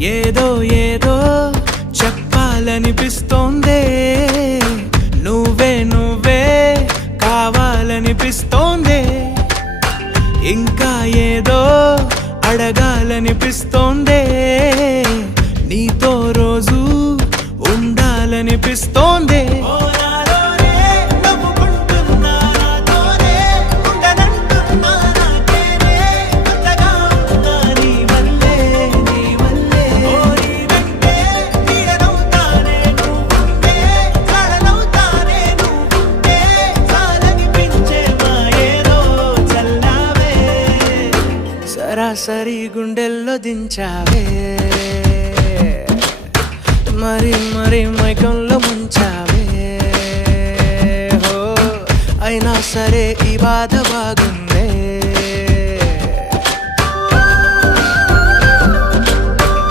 ఏదో ఏదో చెప్పాలనిపిస్తోందే, నువ్వే నువ్వే కావాలనిపిస్తోందే, ఇంకా ఏదో అడగాలనిపిస్తోందే, నీతో రోజు ఉండాలనిపిస్తోందే. సరాసరి గుండెల్లో దించావే, మరి మరి మైకంలో ముంచావే, అయినా సరే ఈ బాధ బాగుంది.